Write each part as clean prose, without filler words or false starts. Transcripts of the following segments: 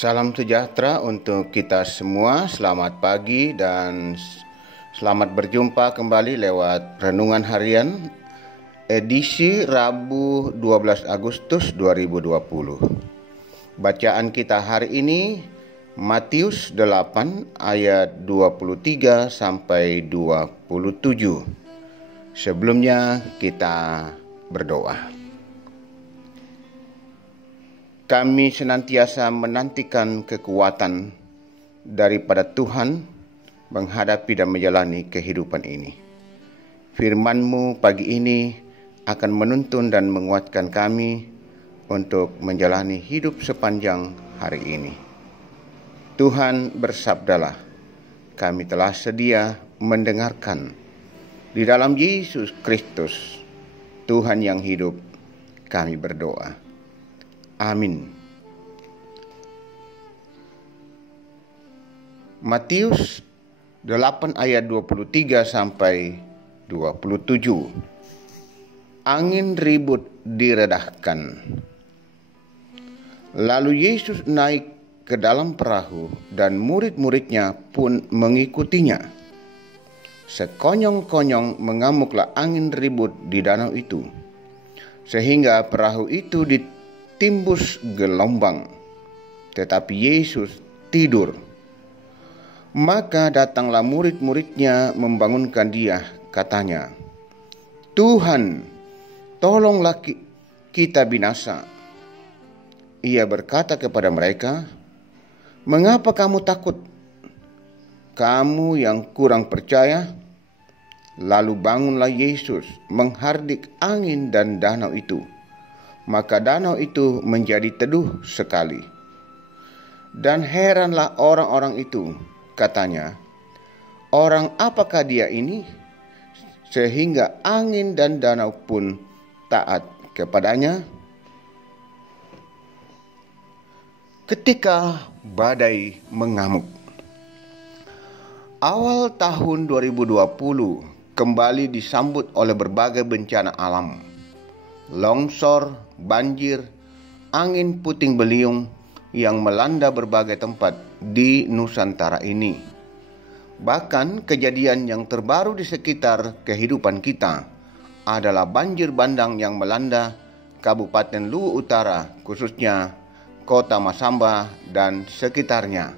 Salam sejahtera untuk kita semua. Selamat pagi dan selamat berjumpa kembali lewat Renungan Harian edisi Rabu 12 Agustus 2020. Bacaan kita hari ini Matius 8 ayat 23 sampai 27. Sebelumnya kita berdoa. Kami senantiasa menantikan kekuatan daripada Tuhan menghadapi dan menjalani kehidupan ini. Firman-Mu pagi ini akan menuntun dan menguatkan kami untuk menjalani hidup sepanjang hari ini. Tuhan, bersabdalah, kami telah sedia mendengarkan. Di dalam Yesus Kristus, Tuhan yang hidup, kami berdoa. Amin. Matius 8 ayat 23 sampai 27. Angin ribut diredahkan. Lalu Yesus naik ke dalam perahu dan murid-muridnya pun mengikutinya. Sekonyong-konyong mengamuklah angin ribut di danau itu, sehingga perahu itu timbus gelombang, tetapi Yesus tidur. Maka datanglah murid-muridnya membangunkan dia, katanya, "Tuhan, tolonglah kita binasa." Ia berkata kepada mereka, "Mengapa kamu takut? Kamu yang kurang percaya?" Lalu bangunlah Yesus menghardik angin dan danau itu. Maka danau itu menjadi teduh sekali. Dan heranlah orang-orang itu, katanya, "Orang apakah dia ini? Sehingga angin dan danau pun taat kepadanya." Ketika badai mengamuk. Awal tahun 2020 kembali disambut oleh berbagai bencana alam. Longsor, banjir, angin puting beliung yang melanda berbagai tempat di Nusantara ini. Bahkan kejadian yang terbaru di sekitar kehidupan kita adalah banjir bandang yang melanda Kabupaten Luwu Utara, khususnya Kota Masamba dan sekitarnya.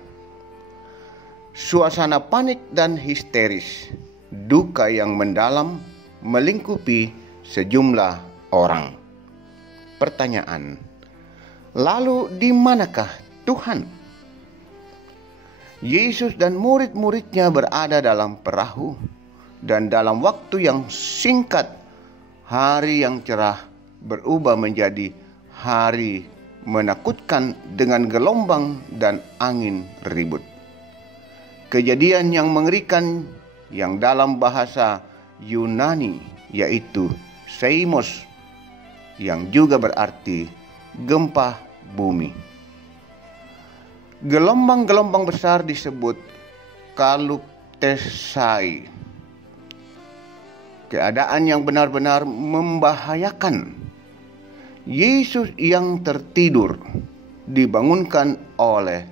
Suasana panik dan histeris, duka yang mendalam melingkupi sejumlah orang. Pertanyaan, lalu di manakah Tuhan? Yesus dan murid-muridnya berada dalam perahu, dan dalam waktu yang singkat, hari yang cerah berubah menjadi hari menakutkan dengan gelombang dan angin ribut. Kejadian yang mengerikan yang dalam bahasa Yunani yaitu seismos, yang juga berarti gempa bumi. Gelombang-gelombang besar disebut kaluptesai. Keadaan yang benar-benar membahayakan. Yesus yang tertidur dibangunkan oleh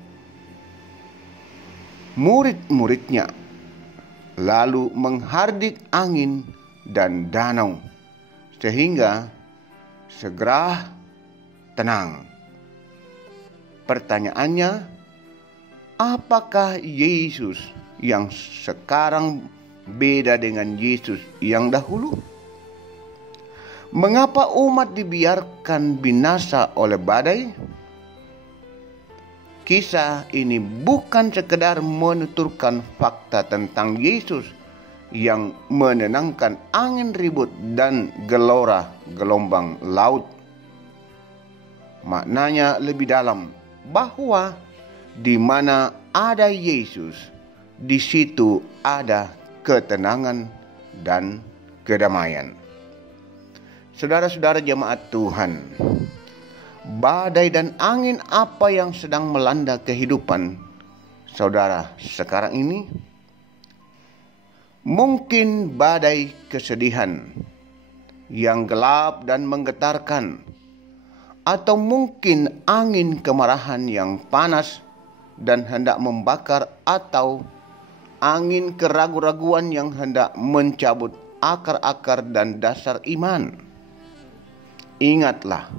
murid-muridnya, lalu menghardik angin dan danau, sehingga segera tenang. Pertanyaannya, apakah Yesus yang sekarang beda dengan Yesus yang dahulu? Mengapa umat dibiarkan binasa oleh badai? Kisah ini bukan sekedar menuturkan fakta tentang Yesus yang menenangkan angin ribut dan gelora gelombang laut. Maknanya lebih dalam, bahwa di mana ada Yesus, di situ ada ketenangan dan kedamaian. Saudara-saudara jemaat Tuhan, badai dan angin apa yang sedang melanda kehidupan saudara sekarang ini? Mungkin badai kesedihan yang gelap dan menggetarkan, atau mungkin angin kemarahan yang panas dan hendak membakar, atau angin keraguan-raguan yang hendak mencabut akar-akar dan dasar iman. Ingatlah,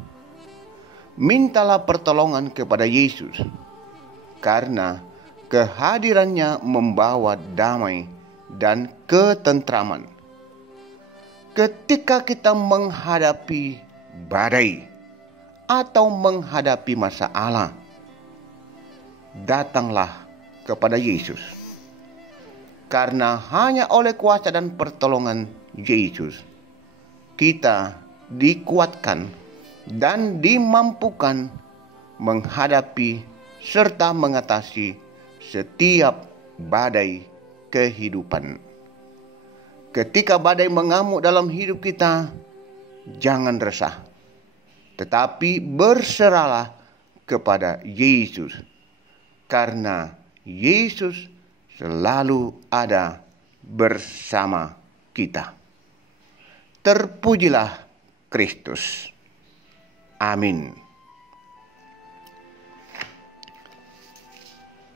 mintalah pertolongan kepada Yesus, karena kehadirannya membawa damai dan ketentraman. Ketika kita menghadapi badai atau menghadapi masalah, datanglah kepada Yesus. Karena hanya oleh kuasa dan pertolongan Yesus, kita dikuatkan dan dimampukan menghadapi serta mengatasi setiap badai kehidupan. Ketika badai mengamuk dalam hidup kita, jangan resah, tetapi berserahlah kepada Yesus, karena Yesus selalu ada bersama kita. Terpujilah Kristus. Amin.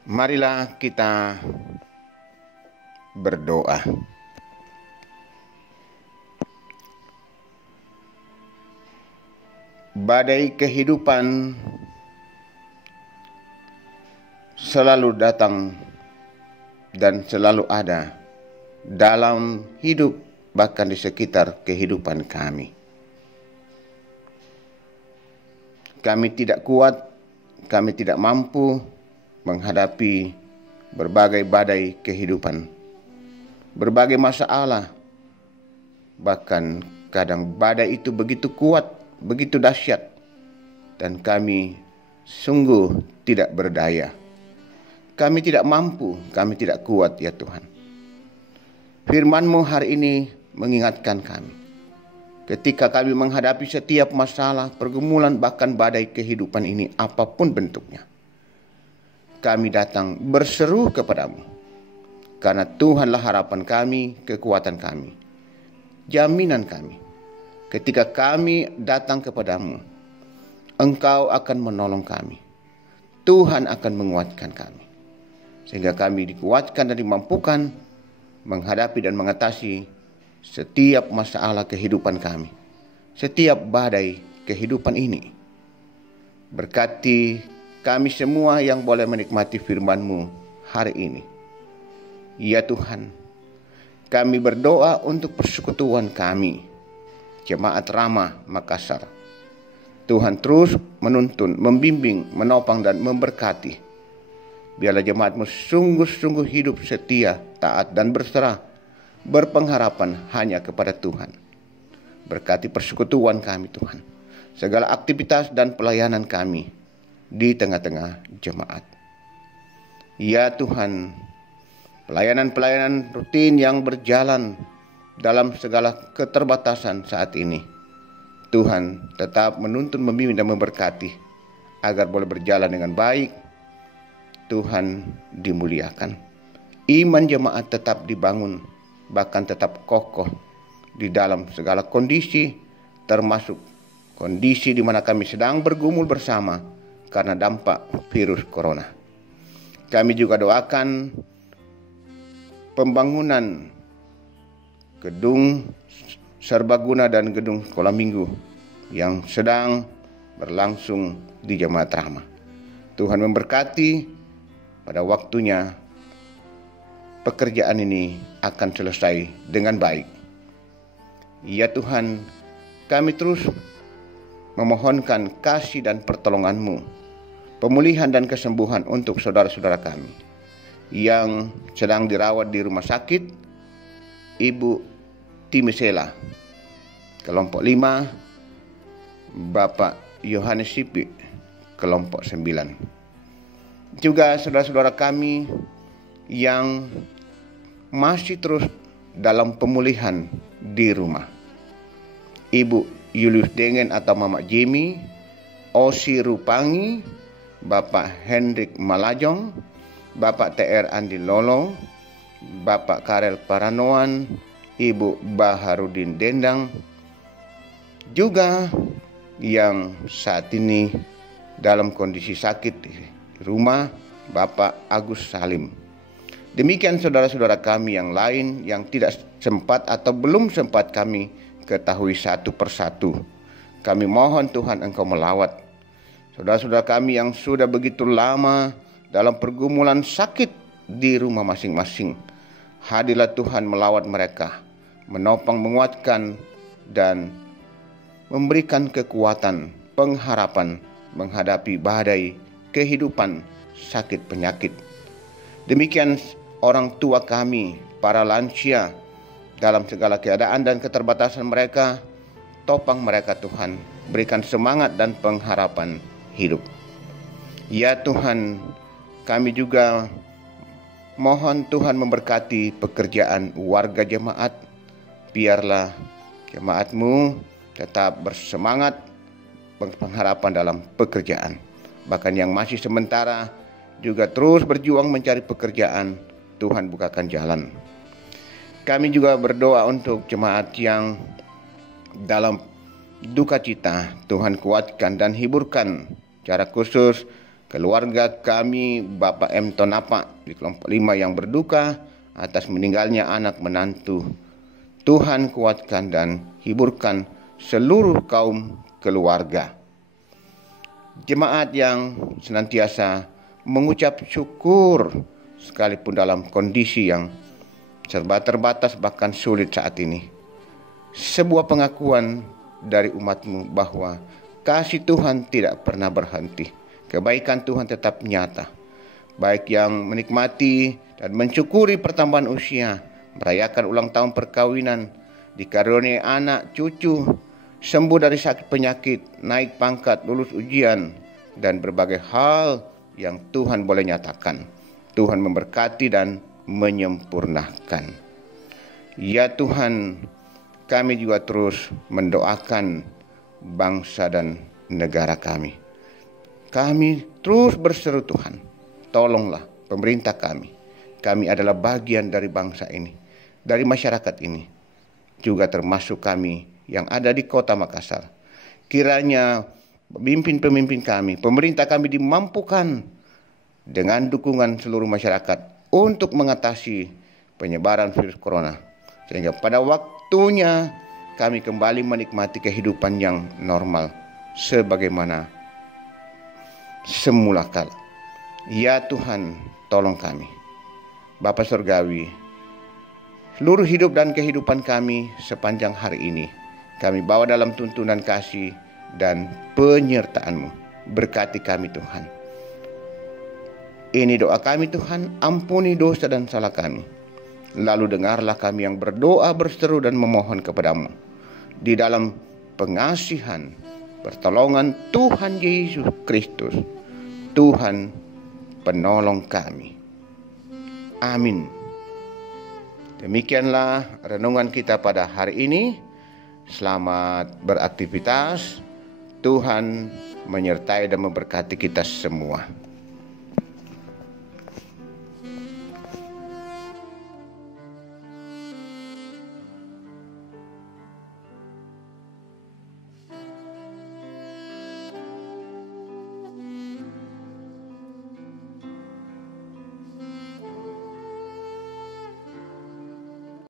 Marilah kita berdoa. Badai kehidupan selalu datang dan selalu ada dalam hidup, bahkan di sekitar kehidupan kami. Kami tidak kuat, kami tidak mampu menghadapi berbagai badai kehidupan, berbagai masalah. Bahkan kadang badai itu begitu kuat, begitu dahsyat, dan kami sungguh tidak berdaya. Kami tidak mampu, kami tidak kuat, ya Tuhan. Firman-Mu hari ini mengingatkan kami, ketika kami menghadapi setiap masalah, pergumulan, bahkan badai kehidupan ini, apapun bentuknya, kami datang berseru kepadamu, karena Tuhanlah harapan kami, kekuatan kami, jaminan kami. Ketika kami datang kepadamu, Engkau akan menolong kami. Tuhan akan menguatkan kami, sehingga kami dikuatkan dan dimampukan menghadapi dan mengatasi setiap masalah kehidupan kami, setiap badai kehidupan ini. Berkati kami semua yang boleh menikmati firman-Mu hari ini. Ya Tuhan, kami berdoa untuk persekutuan kami, Jemaat Ramah Makassar. Tuhan terus menuntun, membimbing, menopang dan memberkati. Biarlah jemaat-Mu sungguh-sungguh hidup setia, taat dan berserah, berpengharapan hanya kepada Tuhan. Berkati persekutuan kami Tuhan, segala aktivitas dan pelayanan kami di tengah-tengah jemaat. Ya Tuhan, pelayanan-pelayanan rutin yang berjalan dalam segala keterbatasan saat ini, Tuhan tetap menuntun, membimbing dan memberkati agar boleh berjalan dengan baik. Tuhan dimuliakan. Iman jemaat tetap dibangun, bahkan tetap kokoh di dalam segala kondisi, termasuk kondisi di mana kami sedang bergumul bersama karena dampak virus corona. Kami juga doakan pembangunan gedung serbaguna dan gedung sekolah minggu yang sedang berlangsung di Jemaat Rahmah. Tuhan memberkati, pada waktunya pekerjaan ini akan selesai dengan baik. Ya Tuhan, kami terus memohonkan kasih dan pertolongan-Mu, pemulihan dan kesembuhan untuk saudara-saudara kami yang sedang dirawat di rumah sakit. Ibu Timisela, kelompok 5, Bapak Yohanes Sipi, kelompok 9. Juga saudara-saudara kami yang masih terus dalam pemulihan di rumah. Ibu Julius Dengan atau Mama Jimmy, Osi Rupangi, Bapak Hendrik Malajong, Bapak TR Andi Lolo, Bapak Karel Paranoan, Ibu Baharudin Dendang, juga yang saat ini dalam kondisi sakit di rumah, Bapak Agus Salim. Demikian saudara-saudara kami yang lain yang tidak sempat atau belum sempat kami ketahui satu persatu. Kami mohon Tuhan Engkau melawat saudara-saudara kami yang sudah begitu lama dalam pergumulan sakit di rumah masing-masing. Hadirlah Tuhan melawat mereka, menopang, menguatkan, dan memberikan kekuatan, pengharapan menghadapi badai kehidupan sakit penyakit. Demikian orang tua kami, para lansia, dalam segala keadaan dan keterbatasan mereka, topang mereka Tuhan, berikan semangat dan pengharapan hidup. Ya Tuhan, kami juga mohon Tuhan memberkati pekerjaan warga jemaat. Biarlah jemaat-Mu tetap bersemangat, pengharapan dalam pekerjaan. Bahkan yang masih sementara juga terus berjuang mencari pekerjaan, Tuhan bukakan jalan. Kami juga berdoa untuk jemaat yang dalam duka cita, Tuhan kuatkan dan hiburkan. Secara khusus keluarga kami, Bapak M. Tonapa di kelompok 5 yang berduka atas meninggalnya anak menantu. Tuhan kuatkan dan hiburkan seluruh kaum keluarga. Jemaat yang senantiasa mengucap syukur sekalipun dalam kondisi yang serba terbatas bahkan sulit saat ini. Sebuah pengakuan dari umat-Mu bahwa kasih Tuhan tidak pernah berhenti. Kebaikan Tuhan tetap nyata. Baik yang menikmati dan mensyukuri pertambahan usia, merayakan ulang tahun perkawinan, dikaruniai anak, cucu, sembuh dari sakit penyakit, naik pangkat, lulus ujian, dan berbagai hal yang Tuhan boleh nyatakan. Tuhan memberkati dan menyempurnakan. Ya Tuhan, kami juga terus mendoakan bangsa dan negara kami. Kami terus berseru Tuhan, tolonglah pemerintah kami. Kami adalah bagian dari bangsa ini, dari masyarakat ini, juga termasuk kami yang ada di kota Makassar. Kiranya pemimpin-pemimpin kami, pemerintah kami dimampukan dengan dukungan seluruh masyarakat untuk mengatasi penyebaran virus corona. Sehingga pada waktunya kami kembali menikmati kehidupan yang normal sebagaimana semula kala. Ya Tuhan, tolong kami. Bapa Surgawi, seluruh hidup dan kehidupan kami sepanjang hari ini kami bawa dalam tuntunan kasih dan penyertaan-Mu. Berkati kami Tuhan. Ini doa kami Tuhan, ampuni dosa dan salah kami. Lalu dengarlah kami yang berdoa, berseru dan memohon kepadamu. Di dalam pengasihan, pertolongan Tuhan Yesus Kristus, Tuhan penolong kami. Amin. Demikianlah renungan kita pada hari ini. Selamat beraktivitas. Tuhan menyertai dan memberkati kita semua.